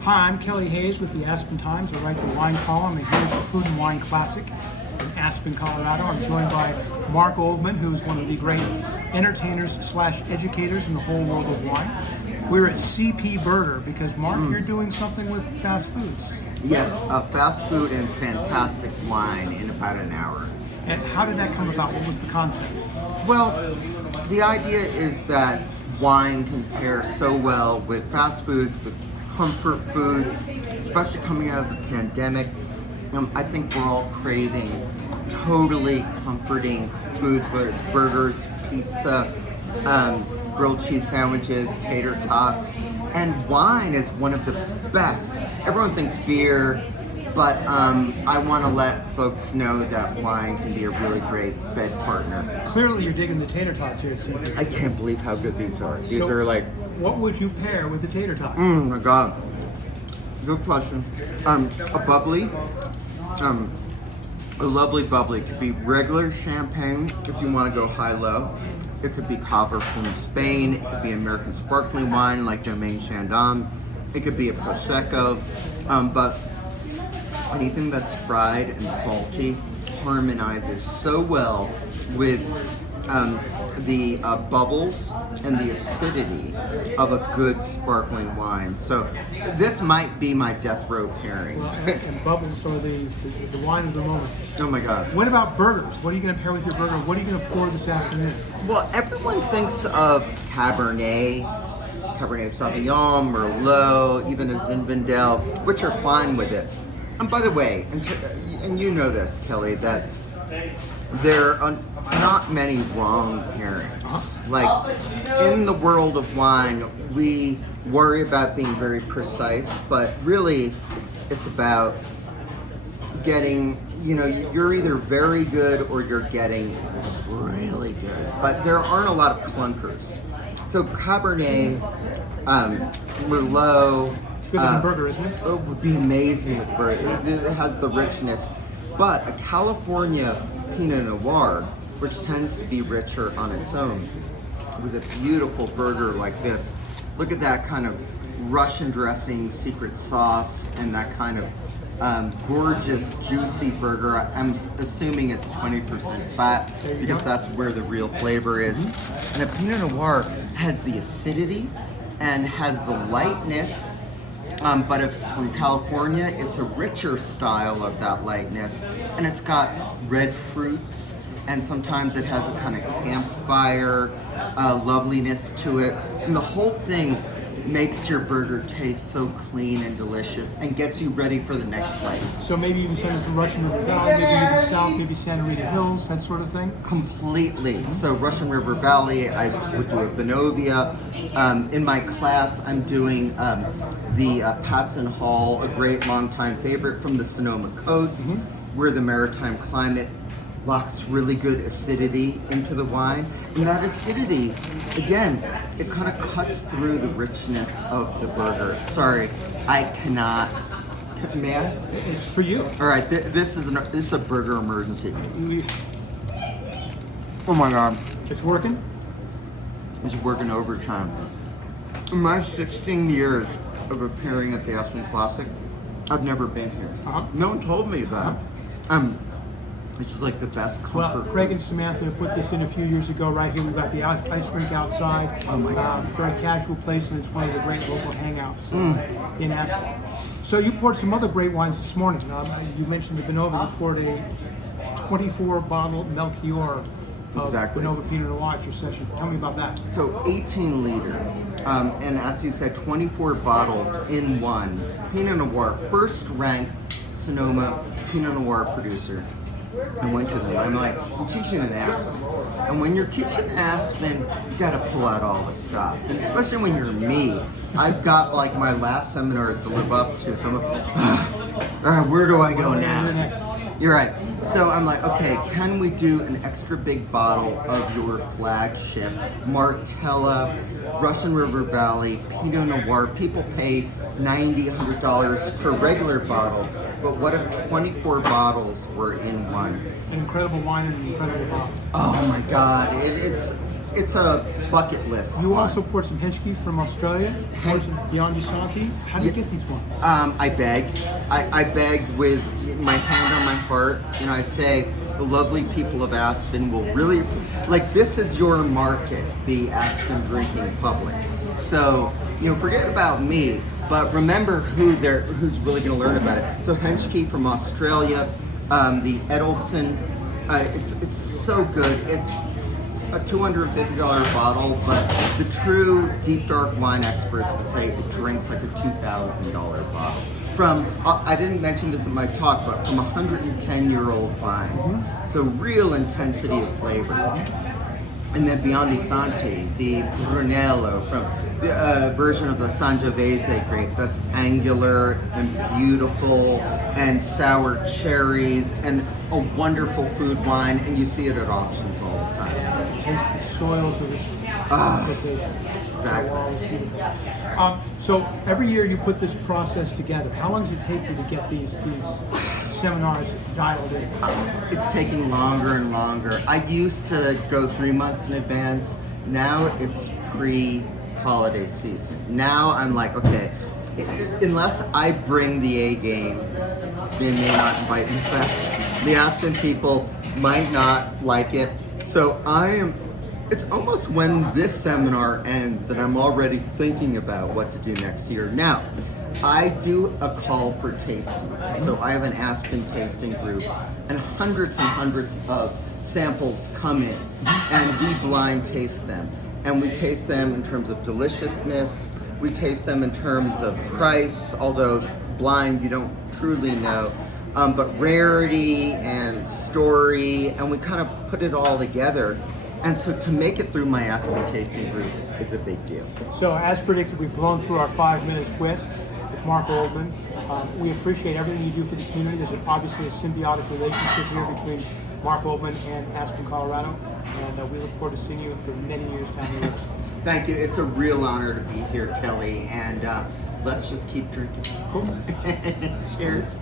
Hi, I'm Kelly Hayes with the Aspen Times. I write the wine column, and here's the Food and Wine Classic in Aspen, Colorado. I'm joined by Mark Oldman, who is one of the great entertainers / educators in the whole world of wine. We're at CP Burger because, Mark, you're doing something with fast foods. Yes, fast food and fantastic wine in about an hour. And how did that come about? What was the concept? Well, the idea is that wine can pair so well with fast foods, with comfort foods, especially coming out of the pandemic. I think we're all craving totally comforting foods, whether it's burgers, pizza, grilled cheese sandwiches, tater tots, and wine is one of the best. Everyone thinks beer, but I want to let folks know that wine can be a really great bed partner. Clearly, you're digging the tater tots here at CP. I can't believe how good these are. These So, are like, what would you pair with the tater tots? oh my god. Good question. A bubbly, a lovely bubbly. It could be regular champagne if you want to go high-low. It could be cava from Spain. It could be American sparkling wine like Domaine Chandon. It could be a prosecco, but anything that's fried and salty harmonizes so well with the bubbles and the acidity of a good sparkling wine. So this might be my death row pairing. Well, and bubbles are the wine of the moment. Oh my god. What about burgers? What are you going to pair with your burger? What are you going to pour this afternoon? Well, everyone thinks of Cabernet Sauvignon, Merlot, even a Zinfandel, which are fine with it. And by the way, and you know this, Kelly, that there are not many wrong pairings. Like, in the world of wine, we worry about being very precise, but really, it's about getting, you're either very good or you're getting really good. But there aren't a lot of clunkers. So Cabernet, Merlot, It's good with a burger, isn't it? it would be amazing with burger. It has the richness. But a California Pinot Noir, which tends to be richer on its own, with a beautiful burger like this. Look at that kind of Russian dressing, secret sauce, and that kind of gorgeous, juicy burger. I'm assuming it's 20% fat because that's where the real flavor is. And a Pinot Noir has the acidity and has the lightness, but if it's from California, it's a richer style of that lightness. And it's got red fruits, and sometimes it has a kind of campfire loveliness to it. And the whole thing makes your burger taste so clean and delicious and gets you ready for the next bite. So maybe even send it from Russian River Valley, maybe even south, maybe Santa Rita Hills, that sort of thing? Completely. So Russian River Valley, I would do a Bonovia. In my class, I'm doing the Patson Hall, a great longtime favorite from the Sonoma Coast, where the maritime climate locks really good acidity into the wine. And that acidity, again, it kind of cuts through the richness of the burger. Sorry, I cannot. May I? It's for you. All right, this is a burger emergency. Oh my god, It's working? it's working overtime. In my 16 years of appearing at the Aspen Classic, I've never been here. No one told me that. It's just like the best comfort. Well, Craig and Samantha put this in a few years ago right here. We've got the ice rink outside. Oh my God. Very casual place, and it's one of the great local hangouts in Aspen. So you poured some other great wines this morning. You mentioned the Bonova. You poured a 24-bottle Melchior of Exactly. Bonova Pinot Noir at your session. Tell me about that. So 18 liter, and as you said, 24 bottles in one. Pinot Noir, first ranked Sonoma Pinot Noir producer. I went to them. I'm like, I'm teaching in Aspen. And when you're teaching in Aspen, you gotta pull out all the stops. And especially when you're me, I've got like my last seminars to live up to. So I'm like, all right, where do I go now? Next. You're right. So I'm like, okay, can we do an extra big bottle of your flagship Martella, Russian River Valley, Pinot Noir? People pay $90, $100 per regular bottle, but what if 24 bottles were in one? An incredible wine and an incredible bottle. Oh my God, it's a bucket list. You wine. also poured some Henschke from Australia, poured some Beyond Santi. How do you get these wines? I beg. I beg with my hand on my heart, and I say, the lovely people of Aspen will really, like, this is your market, the Aspen drinking public. So, forget about me, but remember who's really going to learn about it. So Henschke from Australia, the Edelson, it's so good. It's a $250 bottle, but the true deep dark wine experts would say it drinks like a $2,000 bottle. From, I didn't mention this in my talk, but from 110-year-old vines. So real intensity of flavor. And then Beyond Santi, the Brunello from the version of the Sangiovese grape that's angular and beautiful and sour cherries and a wonderful food wine, and you see it at auctions all the time. Taste the soils of this location. Exactly. Wow, it's beautiful. So every year you put this process together. How long does it take you to get these seminars dialed in? It's taking longer and longer. I used to go 3 months in advance. Now it's pre-holiday season. Now I'm like, okay, unless I bring the A game, they may not invite me back. The Aspen people might not like it. So it's almost when this seminar ends that I'm already thinking about what to do next year. Now, I do a call for tasting. So I have an Aspen tasting group, and hundreds of samples come in, and we blind taste them. And we taste them in terms of deliciousness, we taste them in terms of price, although blind you don't truly know, but rarity and story, and we kind of put it all together. And so to make it through my Aspen tasting group is a big deal. So as predicted, we've blown through our 5 minutes with Mark Oldman. We appreciate everything you do for the community. There's obviously a symbiotic relationship here between Mark Oldman and Aspen, Colorado, and we look forward to seeing you for many years down the road. Thank you. It's a real honor to be here, Kelly, and let's just keep drinking. Cool. Cheers.